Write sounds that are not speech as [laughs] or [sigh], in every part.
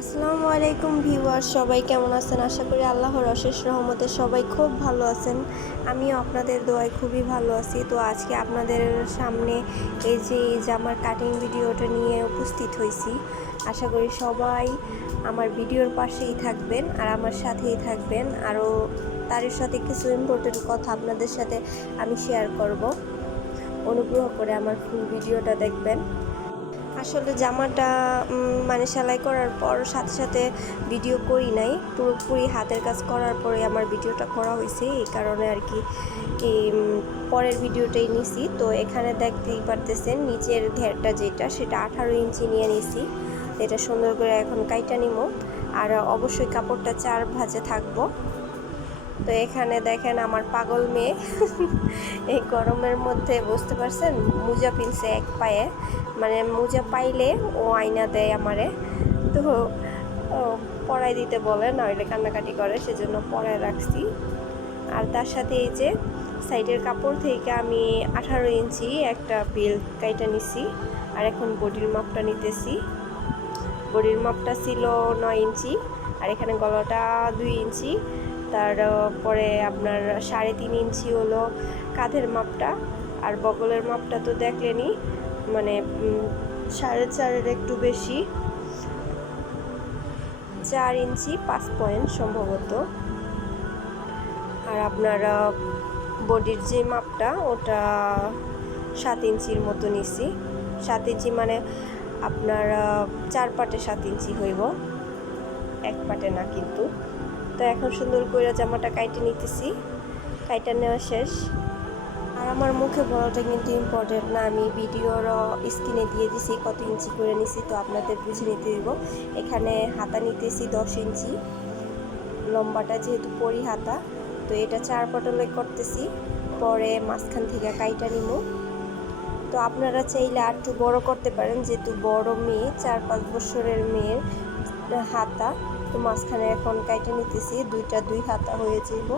আসসালামু আলাইকুম ভিউয়ার সবাই কেমন আছেন? আশা করি আল্লাহর অশেষ রহমতে সবাই খুব ভালো আছেন। আমিও আপনাদের দোয়ায় খুবই ভালো আছি। তো আজকে আপনাদের সামনে এই যে এই জামার কাটিং ভিডিওটা নিয়ে উপস্থিত হয়েছি। আশা করি সবাই আমার ভিডিওর পাশেই থাকবেন আর আমার সাথেই থাকবেন। আরও তার সাথে কিছু ইম্পর্টেন্ট কথা আপনাদের সাথে আমি শেয়ার করব। অনুগ্রহ করে আমার ফুল ভিডিওটা দেখবেন। আসলে জামাটা মানে সেলাই করার পর সাথে সাথে ভিডিও করি নাই। পুরোপুরি হাতের কাজ করার পরে আমার ভিডিওটা করা হয়েছে, এই কারণে আর কি পরের ভিডিওটাই নিছি। তো এখানে দেখতেই পারতেছেন, নিচের ঘেরটা যেটা, সেটা আঠারো ইঞ্চি নিয়ে নিছি। এটা সুন্দর করে এখন কাইটা নিমো। আর অবশ্যই কাপড়টা চার ভাজে থাকব। তো এখানে দেখেন আমার পাগল মেয়ে। [laughs] এই গরমের মধ্যে, বুঝতে পারছেন? মোজা পিনছে এক পায়ে। মানে মোজা পাইলে ও আয়না দেয় আমারে। তো পড়াই দিতে বলে নইলে কান্নাকাটি করে, সেজন্য পড়ায় রাখছি। আর তার সাথে এই যে সাইডের কাপড় থেকে আমি আঠারো ইঞ্চি একটা বেল্ট কাইটা নিছি, আর এখন বডির মাপটা নিতেছি। বডির মাপটা ছিল নয় ইঞ্চি, আর এখানে গলাটা দুই ইঞ্চি। তারপরে আপনার সাড়ে তিন ইঞ্চি হলো কাঁধের মাপটা, আর বগলের মাপটা তো দেখলেনই মানে সাড়ে চারের একটু বেশি। চার ইঞ্চি পাঁচ পয়েন্ট সম্ভবত। আর আপনার বডির যে মাপটা, ওটা সাত ইঞ্চির মতো নিছি। সাত ইঞ্চি মানে আপনার চার পাটে সাত ইঞ্চি হইব। এক পাটে না কিন্তু। তো এখন সুন্দর করে জামাটা কাইটে নিতেছি। কাইটা নেওয়া শেষ। আর আমার মুখে বলাটা কিন্তু ইম্পর্টেন্ট না, আমি ভিডিওর স্ক্রিনে দিয়ে দিছি, কত ইঞ্চি করে নিছি তো আপনাদের বুঝে নিতে দিব এখানে হাতা নিতেছি দশ ইঞ্চি, লম্বাটা যেহেতু পরি হাতা তো এটা চার পটলে করতেছি, পরে মাঝখান থেকে কাইটা নিব তো আপনারা চাইলে আর একটু বড় করতে পারেন, যেহেতু বড় মেয়ে, চার পাঁচ বছরের মেয়ের হাতা। তো মাঝখানে এখন কাইটে নিতেছি, দুইটা দুই হাতা হয়ে যাইব।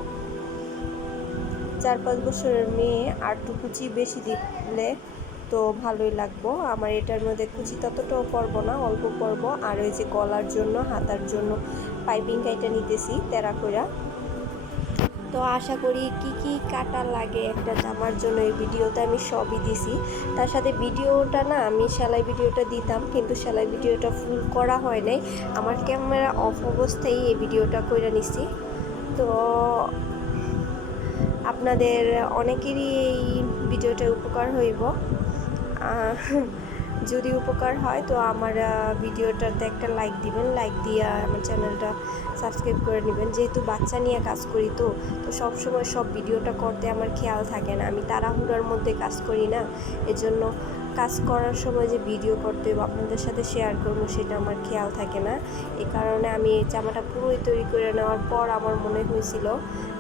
চার পাঁচ বছরের মেয়ে, আর একটু কুচি বেশি দিলে তো ভালোই লাগবো। আমার এটার মধ্যে কুচি ততটাও পরবো না, অল্প পরবো। আর ওই যে গলার জন্য, হাতার জন্য পাইপিং কাইটা নিতেছি, তেরা কইরা। তো আশা করি কি কি কাটা লাগে একটা জামার জন্য এই ভিডিওতে আমি সবই দিছি। তার সাথে ভিডিওটা না, আমি সেলাই ভিডিওটা দিতাম, কিন্তু সেলাই ভিডিওটা ফুল করা হয় নাই। আমার ক্যামেরা অফ অবস্থায় এই ভিডিওটা কইরা নিছি। তো আপনাদের অনেকেরই এই ভিডিওটা উপকার হইব। যদি উপকার হয়, তো আমার ভিডিওটাতে একটা লাইক দিবেন। লাইক দিয়ে আমার চ্যানেলটা সাবস্ক্রাইব করে নেবেন। যেহেতু বাচ্চা নিয়ে কাজ করি তো তো সবসময় সব ভিডিওটা করতে আমার খেয়াল থাকে না। আমি তাড়াহুড়ার মধ্যে কাজ করি না। এজন্য কাজ করার সময় যে ভিডিও করতে হবে আপনাদের সাথে শেয়ার করব, সেটা আমার খেয়াল থাকে না। এ কারণে আমি এই জামাটা পুরোই তৈরি করে নেওয়ার পর আমার মনে হয়েছিল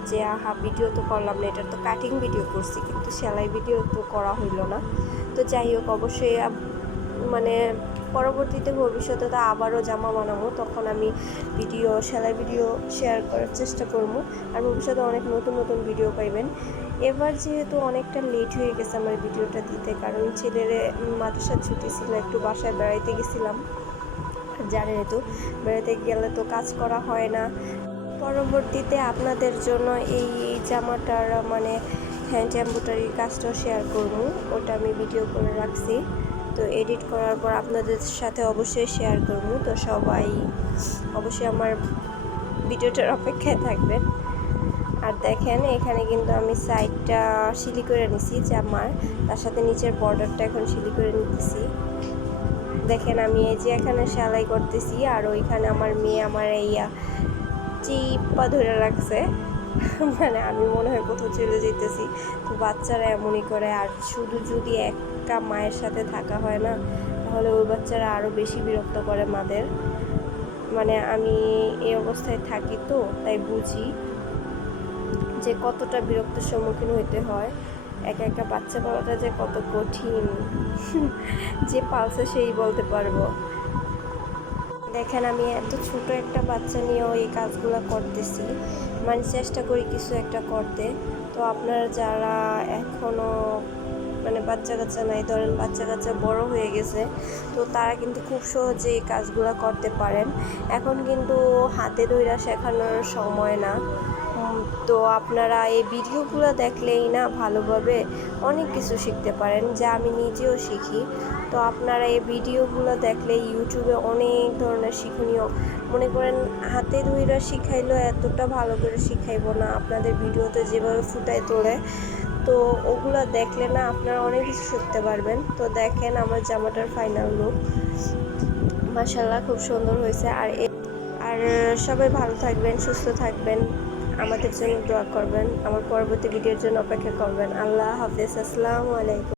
যে, আহা, ভিডিও তো করলাম না। এটা তো কাটিং ভিডিও করছি। কিন্তু সেলাই ভিডিও তো করা হইল না। তো যাই হোক, অবশ্যই মানে পরবর্তীতে ভবিষ্যতে তো আবারও জামা বানাবো, তখন আমি ভিডিও সেলাই ভিডিও শেয়ার করার চেষ্টা করব। আর ভবিষ্যতে অনেক নতুন নতুন ভিডিও পাইবেন। এবার যেহেতু অনেকটা লেট হয়ে গেছে আমার ভিডিওটা দিতে, কারণ ছেলের মাদ্রাসার ছুটি ছিল, একটু বাসায় বেড়াইতে গেছিলাম। জানেন তো বেড়াতে গেলে তো কাজ করা হয় না। পরবর্তীতে আপনাদের জন্য এই জামাটার মানে হ্যান্ড এম্ব্রয়ডারির কাজটাও শেয়ার করব। ওটা আমি ভিডিও করে রাখছি। তো এডিট করার পর আপনাদের সাথে অবশ্যই শেয়ার করব। তো সবাই অবশ্যই আমার ভিডিওটার অপেক্ষায় থাকবেন। আর দেখেন, এখানে কিন্তু আমি সাইডটা সিলি করে নিছি জামার তার সাথে নিচের বর্ডারটা এখন সিলি করে নিতেছি। দেখেন, আমি এই যে এখানে সেলাই করতেছি, আর ওইখানে আমার মেয়ে আমার এই চিপা ধরে রাখছে। মানে আমি মনে হয় কোথাও চলে যেতেছি। তো বাচ্চারা এমনই করে, আর শুধু যদি একা মায়ের সাথে থাকা হয় না, তাহলে ওই বাচ্চারা আরও বেশি বিরক্ত করে মাদের। মানে আমি এই অবস্থায় থাকি তো, তাই বুঝি যে কতটা বিরক্তের সম্মুখীন হইতে হয়। একা একা বাচ্চা পালাটা যে কত কঠিন। [laughs] যে পালছে সেই বলতে পারব। দেখেন, আমি এত ছোট একটা বাচ্চা নিয়েও এই কাজগুলো করতেছি। মানে চেষ্টা করি কিছু একটা করতে। তো আপনারা যারা এখনও মানে বাচ্চা কাচ্চা নাই, ধরেন বাচ্চা কাচ্চা বড় হয়ে গেছে, তো তারা কিন্তু খুব সহজে এই কাজগুলো করতে পারেন। এখন কিন্তু হাতে দইরা শেখানোর সময় না। তো আপনারা এই ভিডিওগুলো দেখলেই না ভালোভাবে অনেক কিছু শিখতে পারেন, যা আমি নিজেও শিখি। তো আপনারা এই ভিডিওগুলো দেখলে ইউটিউবে অনেক ধরনের শিক্ষণীয়, মনে করেন হাতে ধুইরা শিখাইলেও এতটা ভালো করে শিখাইবো না আপনাদের ভিডিওতে যেভাবে ফুটায় তোলে। তো ওগুলো দেখলে না আপনারা অনেক কিছু শিখতে পারবেন। তো দেখেন আমার জামাটার ফাইনাল লুক মাসাল্লাহ খুব সুন্দর হয়েছে। আর আর সবাই ভালো থাকবেন, সুস্থ থাকবেন। আমাদের জন্য দোয়া করবেন আমার পরবর্তী ভিডিওর জন্য অপেক্ষা করবেন। আল্লাহ হাফিজ আসসালামু আলাইকুম।